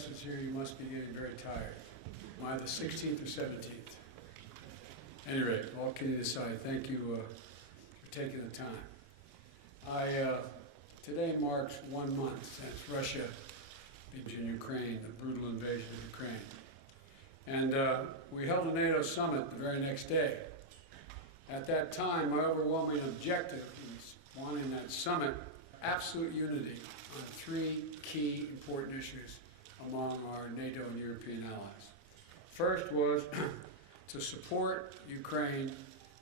questions here, you must be getting very tired. Am I the 16th or 17th? At any rate, all kidding aside, thank you for taking the time. Today marks 1 month since Russia began Ukraine, the brutal invasion of Ukraine. And we held a NATO summit the very next day. At that time, my overwhelming objective was wanting that summit absolute unity on 3 key important issues among our NATO and European allies. First was to support Ukraine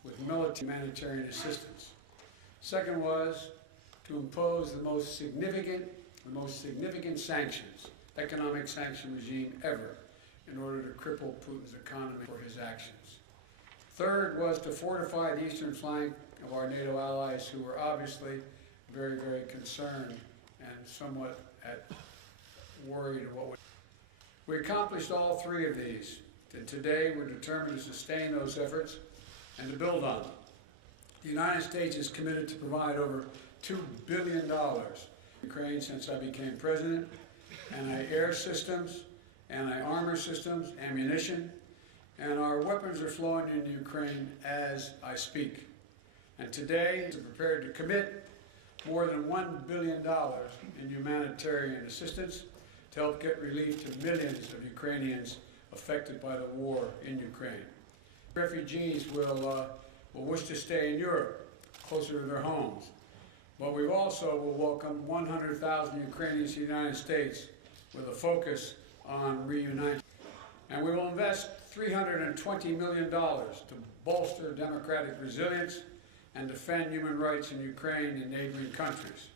with military humanitarian assistance. Second was to impose the most significant sanctions, economic sanction regime ever, in order to cripple Putin's economy for his actions. Third was to fortify the eastern flank of our NATO allies, who were obviously very, very concerned and somewhat worried of what we accomplished all 3 of these. And today we're determined to sustain those efforts and to build on them. The United States is committed to provide over $2 billion to Ukraine since I became president, anti-air systems, anti-armor systems, ammunition, and our weapons are flowing into Ukraine as I speak. And today we're prepared to commit more than $1 billion in humanitarian assistance to help get relief to millions of Ukrainians affected by the war in Ukraine. Refugees will wish to stay in Europe, closer to their homes. But we also will welcome 100,000 Ukrainians to the United States with a focus on reuniting. And we will invest $320 million to bolster democratic resilience and defend human rights in Ukraine and neighboring countries.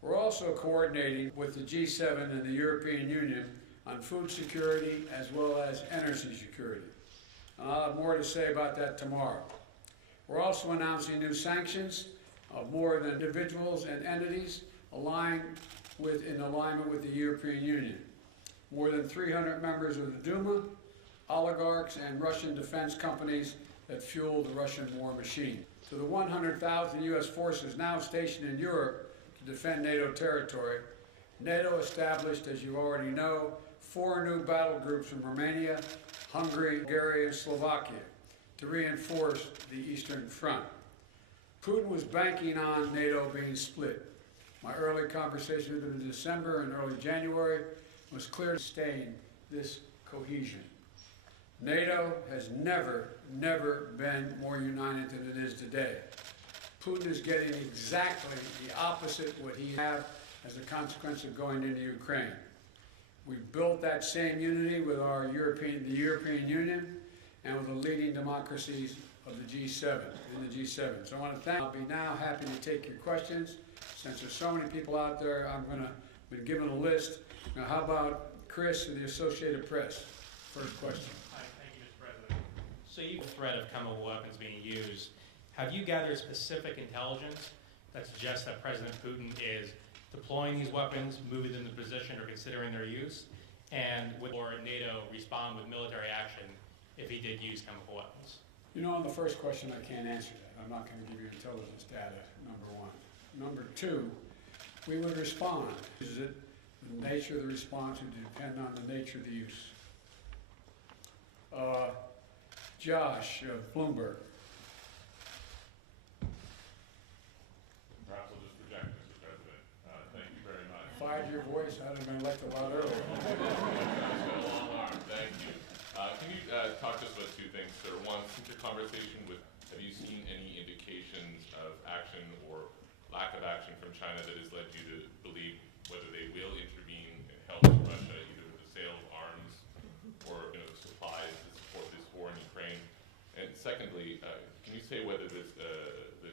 We're also coordinating with the G7 and the European Union on food security as well as energy security. And I'll have more to say about that tomorrow. We're also announcing new sanctions of more than individuals and entities in alignment with the European Union. More than 300 members of the Duma, oligarchs, and Russian defense companies that fuel the Russian war machine. To the 100,000 U.S. forces now stationed in Europe to defend NATO territory, NATO established, as you already know, 4 new battle groups in Romania, Hungary, Bulgaria, and Slovakia to reinforce the Eastern Front. Putin was banking on NATO being split. My early conversation with him in December and early January was clear to sustain this cohesion. NATO has never been more united than it is today. Putin is getting exactly the opposite of what he had as a consequence of going into Ukraine. We've built that same unity with the European Union and with the leading democracies of the G7, in the G7. So I want to thank you. I'll be now happy to take your questions. Since there's so many people out there, been given a list. Now, how about Chris of the Associated Press? First question. Hi, thank you, Mr. President. So you have a threat of chemical weapons being used. Have you gathered specific intelligence that suggests that President Putin is deploying these weapons, moving them into position, or considering their use? And would NATO respond with military action if he did use chemical weapons? You know, on the first question, I can't answer that. I'm not going to give you intelligence data, number 1. Number 2, we would respond. Is it the nature of the response would depend on the nature of the use. Josh of Bloomberg. Perhaps I'll just project, Mr. President. Thank you very much. Fired your voice. I'd have been elected a lot earlier. It's been a long arm. Thank you. Can you talk to us about 2 things, sir? One, since your conversation have you seen any indications of action or lack of action from China that has led you to believe whether they will intervene and help Russia, either with the sale of arms or supplies to support this war in Ukraine? And secondly, can you say whether the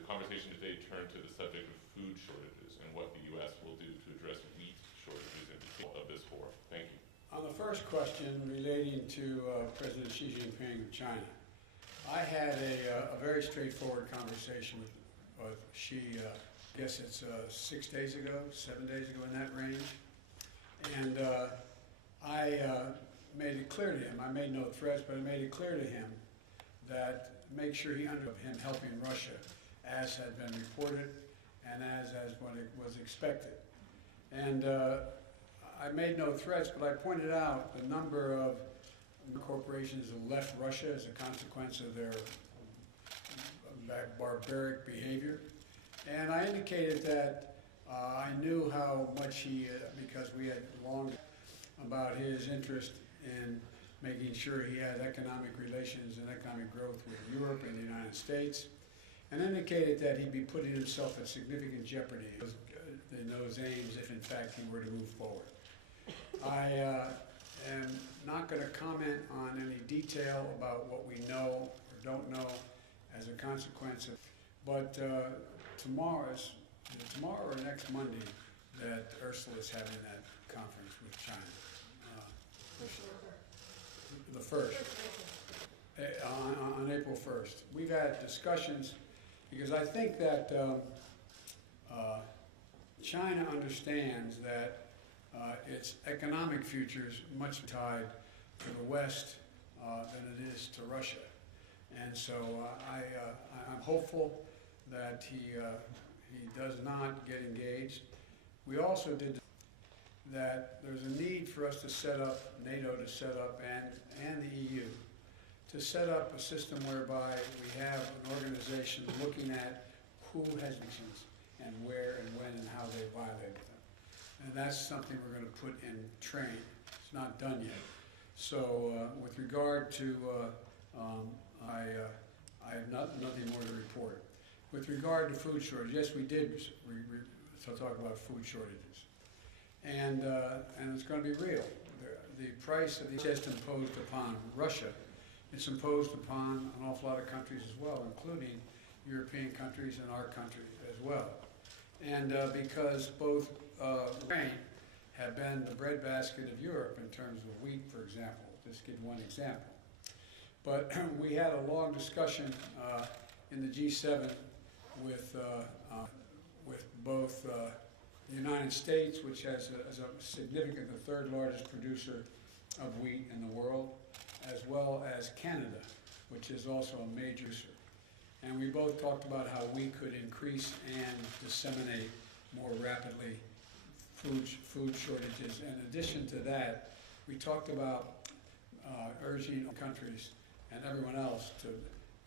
conversation today turned to the subject of food shortages and what the U.S. will do to address wheat shortages in particular of this war? Thank you. On the first question relating to President Xi Jinping of China, I had a very straightforward conversation with Xi, I guess it's 6 days ago, 7 days ago, in that range. And I made it clear to him, I made no threats, but I made it clear to him that make sure he understood him helping Russia, as had been reported and as what it was expected. And I made no threats, but I pointed out the number of corporations that left Russia as a consequence of their barbaric behavior. And I indicated that I knew how much he, because we had long about his interest in making sure he had economic relations and economic growth with Europe and the United States, and indicated that he'd be putting himself at significant jeopardy in those aims if in fact he were to move forward. I am not going to comment on any detail about what we know or don't know as a consequence of, but tomorrow or next Monday that Ursula is having that conference with China. The first, on April 1st. We've had discussions because I think that China understands that its economic future is much tied to the West than it is to Russia. And so I'm hopeful that he does not get engaged. We also did that there's a need for us to set up, NATO to set up, and the EU, to set up a system whereby we have an organization looking at who has sanctions and where and when and how they violated them. And that's something we're going to put in train. It's not done yet. So with regard to, I have nothing more to report. With regard to food shortage, yes, we did talk about food shortages. And it's going to be real. The price of the just imposed upon Russia, it's imposed upon an awful lot of countries as well, including European countries and our country as well. And because both grain have been the breadbasket of Europe in terms of wheat, for example, just give one example. But we had a long discussion in the G7 with both the United States, which has a significant, the third largest producer of wheat in the world, as well as Canada, which is also a major producer. And we both talked about how we could increase and disseminate more rapidly food shortages. In addition to that, we talked about urging countries and everyone else to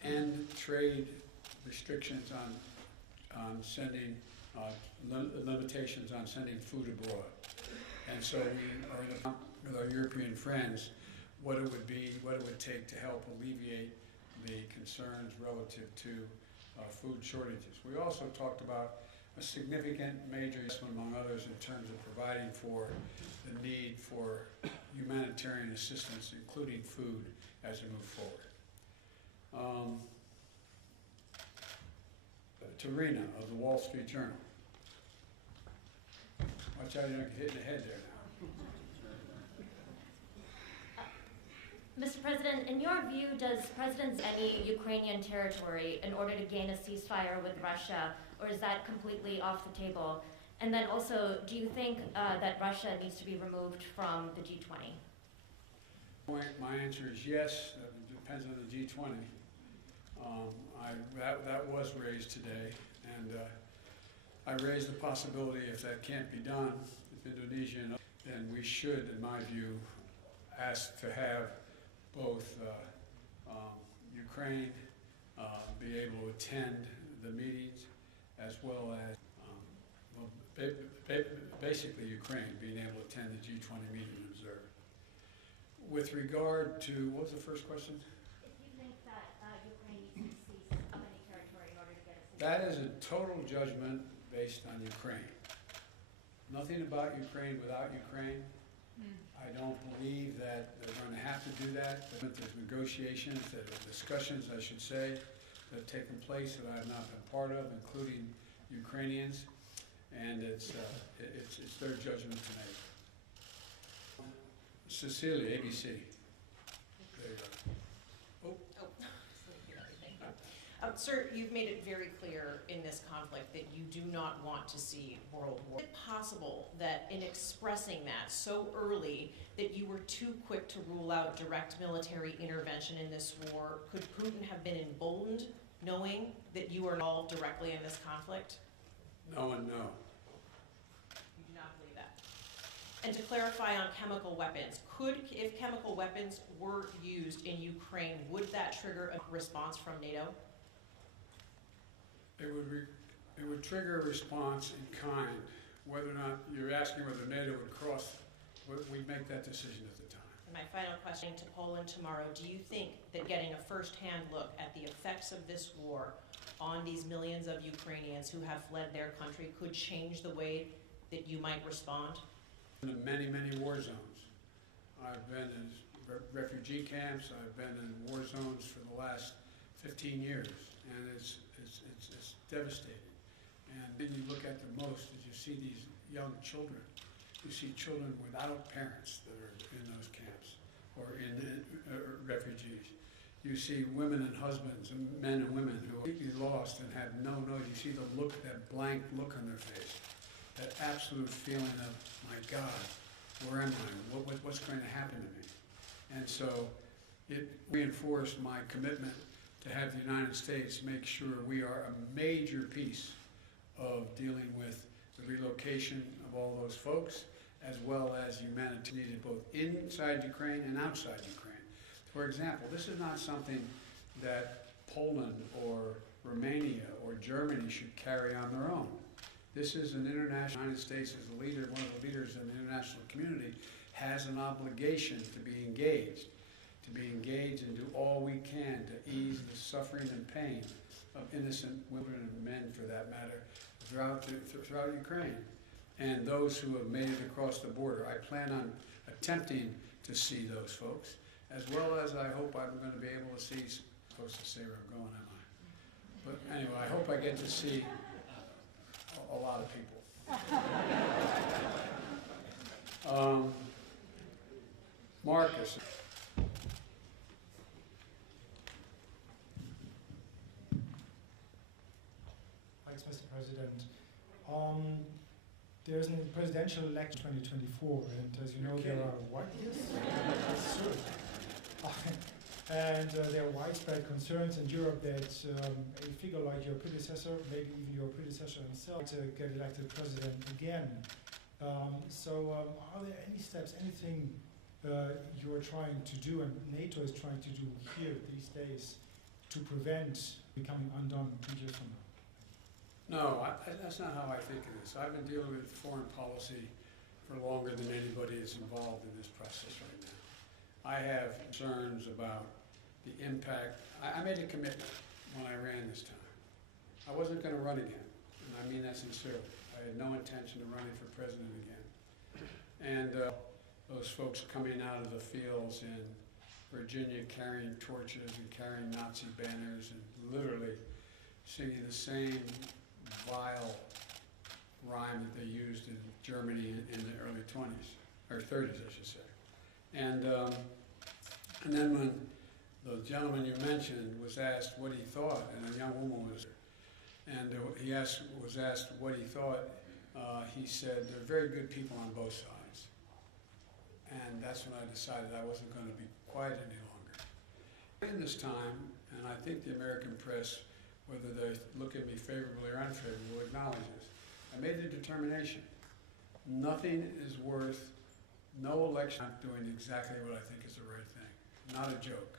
end trade restrictions on sending limitations on sending food abroad. And so we are in with our European friends what it would take to help alleviate the concerns relative to food shortages. We also talked about a significant major investment, among others, in terms of providing for the need for humanitarian assistance, including food, as we move forward. Tarina of the Wall Street Journal. Watch out, you don't get hit in the head there now. Mr. President, in your view, does President any Ukrainian territory in order to gain a ceasefire with Russia, or is that completely off the table? And then also, do you think that Russia needs to be removed from the G20? My answer is yes. It depends on the G20. That was raised today, and I raised the possibility if that can't be done, if Indonesia, then we should, in my view, ask to have both Ukraine be able to attend the meetings, as well as basically Ukraine being able to attend the G20 meeting and observe. With regard to, what was the first question? If you think that Ukraine needs to cease of any territory in order to get a ceasefire. That is a total judgment based on Ukraine. Nothing about Ukraine without Ukraine. I don't believe that they're going to have to do that. There's negotiations, discussions, I should say, that have taken place that I have not been part of, including Ukrainians, and it's their judgment to make. Cecilia, ABC. There you go. Sir, you've made it very clear in this conflict that you do not want to see world war. Is it possible that in expressing that so early that you were too quick to rule out direct military intervention in this war? Could Putin have been emboldened knowing that you are involved directly in this conflict? No and no. You do not believe that? And to clarify on chemical weapons, if chemical weapons were used in Ukraine, would that trigger a response from NATO? It would trigger a response in kind. Whether or not you're asking whether NATO would cross, we'd make that decision at the time. And my final question to Poland tomorrow, do you think that getting a first-hand look at the effects of this war on these millions of Ukrainians who have fled their country could change the way that you might respond? In many, many war zones. I've been in refugee camps, I've been in war zones for the last 15 years, and it's devastating. And then you look at the most as you see these young children. You see children without parents that are in those camps or in refugees. You see women and husbands, and men and women who are completely lost and have no noise. You see the look, that blank look on their face. That absolute feeling of, my God, where am I? What's going to happen to me? And so it reinforced my commitment to have the United States make sure we are a major piece of dealing with the relocation of all those folks, as well as humanity needed both inside Ukraine and outside Ukraine. For example, this is not something that Poland or Romania or Germany should carry on their own. This is an international, the United States as a leader, one of the leaders in the international community, has an obligation to be engaged and do all we can to ease the suffering and pain of innocent women and men, for that matter, throughout Ukraine. And those who have made it across the border. I plan on attempting to see those folks, as well as I hope I'm going to be able to see, I'm supposed to say where I'm going, am I? But anyway, I hope I get to see a lot of people. Marcus. Thanks, Mr. President. There's a presidential election 2024, and as you know, there are there are widespread concerns in Europe that a figure like your predecessor, maybe even your predecessor himself, to get elected president again. Are there any steps, anything you're trying to do, and NATO is trying to do here these days, to prevent becoming undone 2 years from now? No, that's not how I think of this. I've been dealing with foreign policy for longer than anybody is involved in this process right now. I have concerns about the impact. I made a commitment when I ran this time. I wasn't going to run again, and I mean that sincerely. I had no intention of running for president again. And those folks coming out of the fields in Virginia carrying torches and carrying Nazi banners and literally singing the same vile rhyme that they used in Germany in the early 20s, or 30s, I should say. And then when the gentleman you mentioned was asked what he thought, and a young woman was there, and he was asked what he thought, he said, "They're very good people on both sides." And that's when I decided I wasn't going to be quiet any longer. In this time, and I think the American press, whether they look at me favorably or unfavorably, will acknowledge this. I made the determination. Nothing is worth, no election, I'm doing exactly what I think is the right thing. Not a joke.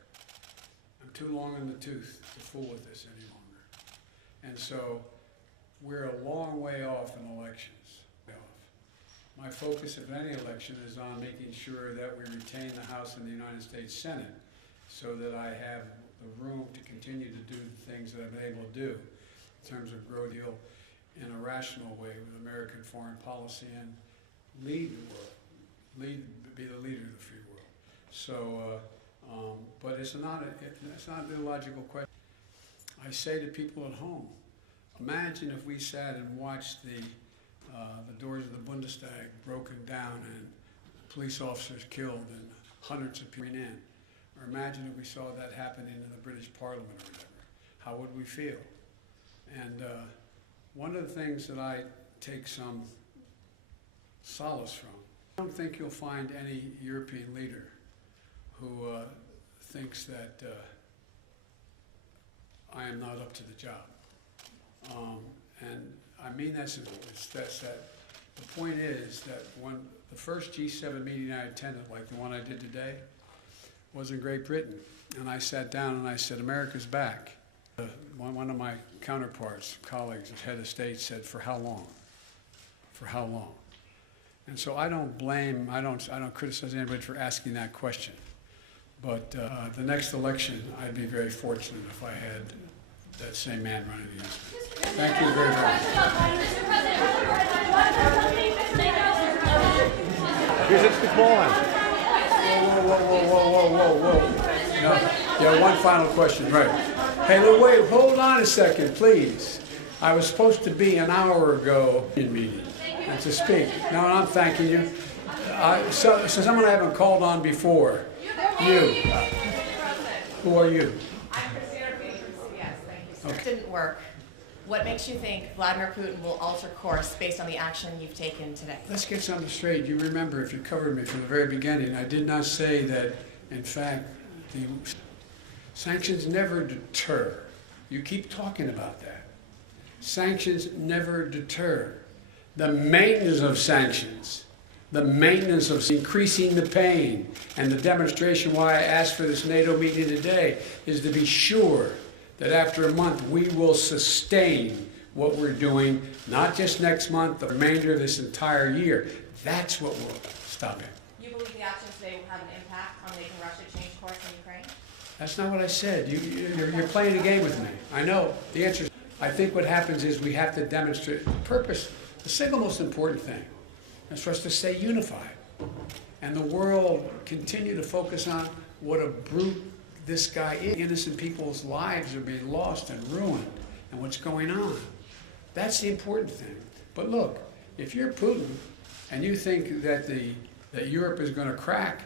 I'm too long in the tooth to fool with this any longer. And so we're a long way off in elections. My focus of any election is on making sure that we retain the House and the United States Senate so that I have the room to continue to do the things that I've been able to do in terms of grow deal in a rational way with American foreign policy and lead the world, be the leader of the free world. So, but it's not an illogical question. I say to people at home, imagine if we sat and watched the doors of the Bundestag broken down and police officers killed and hundreds of people in. Or imagine if we saw that happening in the British Parliament or whatever. How would we feel? And one of the things that I take some solace from, I don't think you'll find any European leader who thinks that I am not up to the job. And I mean that simply. It's that The point is that when the first G7 meeting I attended, like the one I did today, was in Great Britain. And I sat down and I said, America's back. One of my counterparts, colleagues, head of state, said, for how long? For how long? And so I don't blame, I don't criticize anybody for asking that question. But the next election, I'd be very fortunate if I had that same man running against me. Thank you very much. Here's it falling. Whoa. No. Yeah, one final question, right. Hey, wait, hold on a second, please. I was supposed to be an hour ago in meeting and to speak. No, I'm thanking you. So someone I haven't called on before. You. Who are you? I'm Christina from CBS. Thank you, sir. Okay. It didn't work. What makes you think Vladimir Putin will alter course based on the action you've taken today? Let's get something straight. You remember, if you covered me from the very beginning, I did not say that, in fact, the sanctions never deter. You keep talking about that. Sanctions never deter. The maintenance of sanctions, the maintenance of increasing the pain, and the demonstration why I asked for this NATO meeting today is to be sure that after a month we will sustain what we're doing, not just next month, the remainder of this entire year. That's what will stop it. You believe the actions today will have an impact on making Russia change course in Ukraine? That's not what I said. You're playing a game with me. I know. The answer is, I think what happens is we have to demonstrate the purpose. The single most important thing is for us to stay unified. And the world continue to focus on what a brute this guy is. Innocent people's lives are being lost and ruined, and what's going on. That's the important thing. But look, if you're Putin and you think that that Europe is going to crack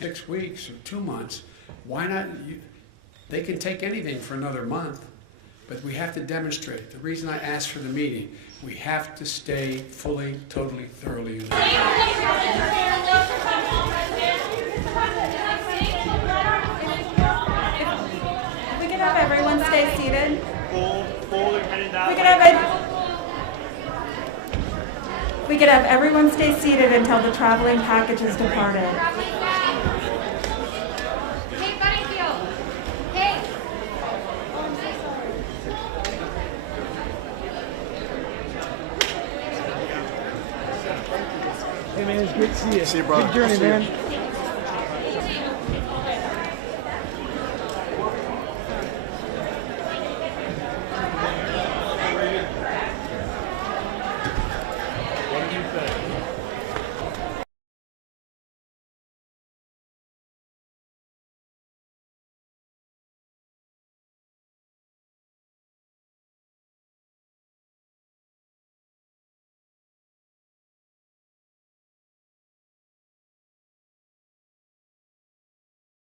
6 weeks or 2 months, why not? They can take anything for another month, but we have to demonstrate. The reason I asked for the meeting, we have to stay fully, totally, thoroughly united. We could have everyone stay seated. We could have everyone stay seated until the traveling package has departed. Hey man, it's great to see you. See you, brother. Good journey, man.